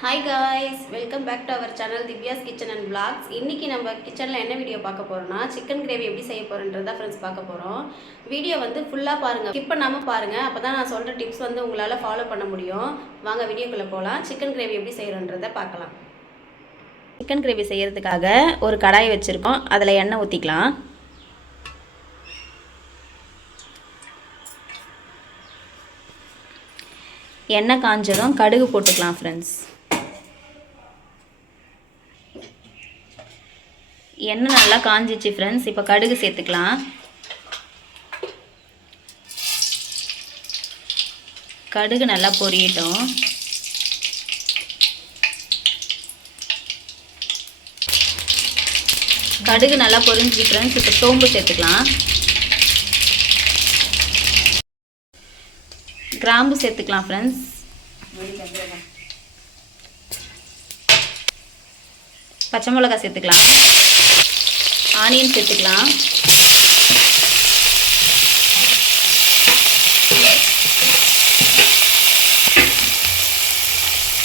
Hi guys, welcome back to our channel Divya's kitchen and blogs. இன்றைக்கி நம்ம கிச்சனில் என்ன வீடியோ பார்க்க போகிறோம்னா சிக்கன் கிரேவி எப்படி செய்ய போகிறோன்றதா ஃப்ரெண்ட்ஸ் பார்க்க போகிறோம். வீடியோ வந்து ஃபுல்லாக பாருங்கள், ஸ்கிப் பண்ணாமல் பாருங்கள். அப்போ தான் நான் சொல்கிற டிப்ஸ் வந்து உங்களால் ஃபாலோ பண்ண முடியும். வாங்க வீடியோக்குள்ளே போகலாம். சிக்கன் கிரேவி எப்படி செய்கிறோன்றதை பார்க்கலாம். சிக்கன் கிரேவி செய்கிறதுக்காக ஒரு கடாய் வச்சுருக்கோம். அதில் எண்ணெய் ஊற்றிக்கலாம். எண்ணெய் காஞ்சதும் கடுகு போட்டுக்கலாம் ஃப்ரெண்ட்ஸ். எண்ணெய் நல்லா காஞ்சிச்சு ஃப்ரெண்ட்ஸ். இப்போ கடுகு சேர்த்துக்கலாம். கடுகு நல்லா பொரியட்டும். கடுகு நல்லா பொரிஞ்சிச்சு ஃப்ரெண்ட்ஸ். இப்போ சோம்பு சேர்த்துக்கலாம். கிராம்பு சேர்த்துக்கலாம் ஃப்ரெண்ட்ஸ். பச்சை மிளகாய் சேர்த்துக்கலாம். ஆனியன் சேர்த்துக்கலாம்.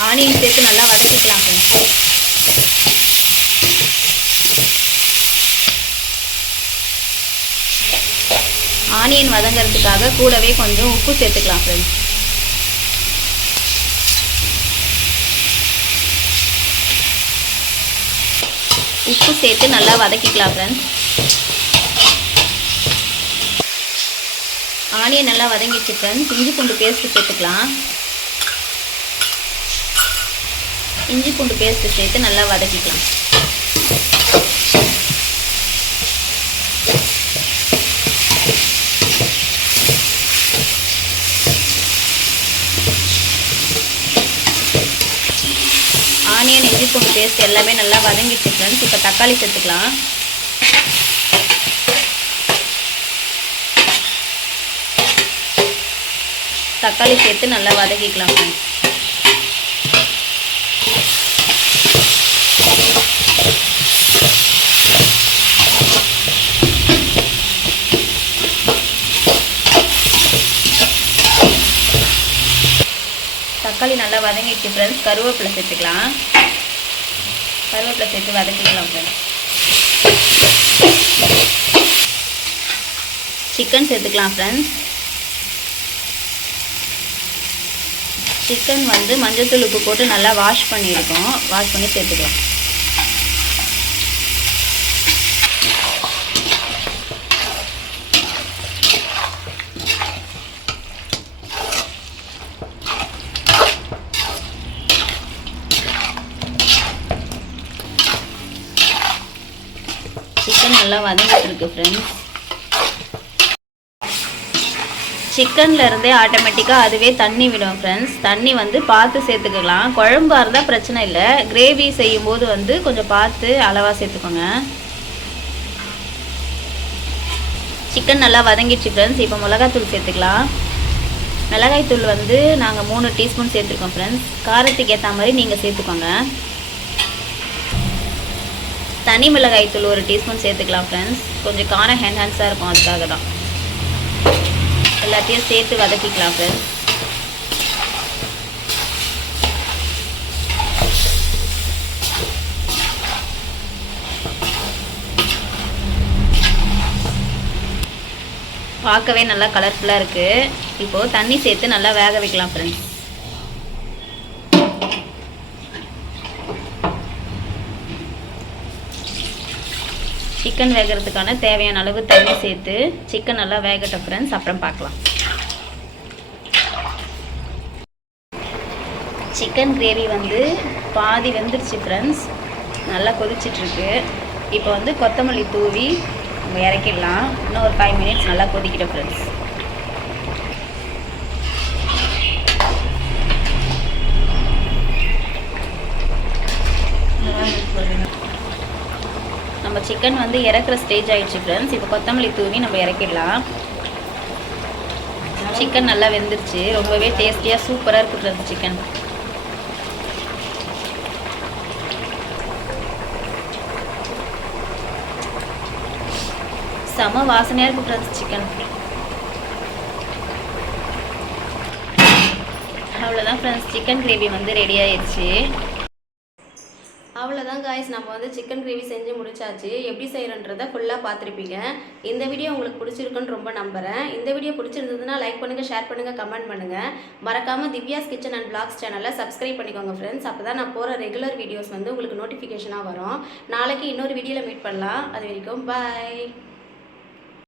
ஆனியன் சேர்த்து நல்லா வதக்கிக்கலாம் ஃப்ரெண்ட்ஸ். ஆனியன் வதங்கிறதுக்காக கூடவே கொஞ்சம் உப்பு சேர்த்துக்கலாம் ஃப்ரெண்ட்ஸ். உப்பு சேர்த்து நல்லா வதக்கிக்கலாம் ஃப்ரெண்ட்ஸ். ஆனியன் நல்லா வதங்கிடுச்சு ஃப்ரெண்ட்ஸ். இஞ்சி பூண்டு பேஸ்ட்டு சேர்த்துக்கலாம். இஞ்சி பூண்டு பேஸ்ட்டு சேர்த்து நல்லா வதக்கிக்கலாம். ஆனியன் இஞ்சி பூண்டு பேஸ்ட் எல்லாமே நல்லா வதங்கிடுச்சு ஃப்ரெண்ட்ஸ். இப்போ தக்காளி சேர்த்துக்கலாம். தக்காளி சேர்த்து நல்லா வதக்கிக்கலாம் ஃப்ரெண்ட்ஸ். தக்காளி நல்லா வதங்கிடுச்சு ஃப்ரெண்ட்ஸ். கருவேப்பிலை சேர்த்துக்கலாம். கருவேப்பிலை சேர்த்து வதக்கிக்கலாம் ஃப்ரெண்ட்ஸ். சிக்கன் சேர்த்துக்கலாம் ஃப்ரெண்ட்ஸ். சிக்கன் வந்து மஞ்சள்தூள் உப்பு போட்டு நல்லா வாஷ் பண்ணியிருக்கோம். வாஷ் பண்ணி சேர்த்துக்கலாம். சிக்கன் நல்லா வதங்கிட்டு இருக்கு ஃப்ரெண்ட்ஸ். சிக்கன்ல இருந்தே ஆட்டோமேட்டிக்காக அதுவே தண்ணி விடும் ஃப்ரெண்ட்ஸ். தண்ணி வந்து பார்த்து சேர்த்துக்கலாம். குழம்பா இருந்தால் பிரச்சனை இல்லை. கிரேவி செய்யும்போது வந்து கொஞ்சம் பார்த்து அளவாக சேர்த்துக்கோங்க. சிக்கன் நல்லா வதங்கிடுச்சு ஃப்ரெண்ட்ஸ். இப்போ மிளகாய்த்தூள் சேர்த்துக்கலாம். மிளகாய்த்தூள் வந்து நாங்கள் 3 டீஸ்பூன் சேர்த்துருக்கோம் ஃப்ரெண்ட்ஸ். காரத்துக்கு ஏற்ற மாதிரி நீங்கள் சேர்த்துக்கோங்க. தனி மிளகாய் தூள் 1 டீஸ்பூன் சேர்த்துக்கலாம் ஃப்ரெண்ட்ஸ். கொஞ்சம் காரம் என்ஹான்ஸாக இருக்கும், அதுக்காக தான். எல்லாத்தையும் சேர்த்து வதக்கிக்கலாம் ஃப்ரெண்ட்ஸ். பார்க்கவே நல்லா கலர்ஃபுல்லாக இருக்குது. இப்போது தண்ணி சேர்த்து நல்லா வேக வைக்கலாம் ஃப்ரெண்ட்ஸ். சிக்கன் வேகிறதுக்கான தேவையான அளவு தண்ணி சேர்த்து சிக்கன் நல்லா வேகட்டும் ஃப்ரெண்ட்ஸ். அப்புறம் பார்க்கலாம். சிக்கன் கிரேவி வந்து பாதி வெந்துருச்சு ஃப்ரெண்ட்ஸ். நல்லா கொதிச்சிட்ருக்கு. இப்போ வந்து கொத்தமல்லி தூவி நம்ம இறக்கிடலாம். இன்னும் ஒரு 5 மினிட்ஸ் நல்லா கொதிக்கிட்டோம் ஃப்ரெண்ட்ஸ். நம்ம சிக்கன் வந்து இறக்குற ஸ்டேஜ் ஆகிடுச்சு ஃப்ரெண்ட்ஸ். இப்போ கொத்தமல்லி தூவி நம்ம இறக்கிடலாம். சிக்கன் நல்லா வெந்துருச்சு. ரொம்பவே டேஸ்டியாக சூப்பராக இருக்குது ஃப்ரெண்ட்ஸ் சிக்கன். செம வாசனையாக இருக்குது ஃப்ரெண்ட்ஸ் சிக்கன். அவ்வளோதான் ஃப்ரெண்ட்ஸ், சிக்கன் கிரேவி வந்து ரெடி ஆயிடுச்சு. அவ்வளோதான் காய்ஸ், நம்ம வந்து சிக்கன் கிரேவி செஞ்சு முடிச்சாச்சு. எப்படி செய்கிறன்றதை ஃபுல்லாக பார்த்துருப்பீங்க. இந்த வீடியோ உங்களுக்கு பிடிச்சிருக்குன்னு ரொம்ப நம்புகிறேன். இந்த வீடியோ பிடிச்சிருந்ததுன்னா லைக் பண்ணுங்கள், ஷேர் பண்ணுங்கள், கமெண்ட் பண்ணுங்கள். மறக்காமல் திவ்யாஸ் கிச்சன் அண்ட் பிளாக்ஸ் சேனலை சப்ஸ்கிரைப் பண்ணிக்கோங்க ஃப்ரெண்ட்ஸ். அப்போ தான் நான் போகிற ரெகுலர் வீடியோஸ் வந்து உங்களுக்கு நோட்டிஃபிகேஷனாக வரும். நாளைக்கு இன்னொரு வீடியோவில் மீட் பண்ணலாம். அது வரைக்கும் பாய்.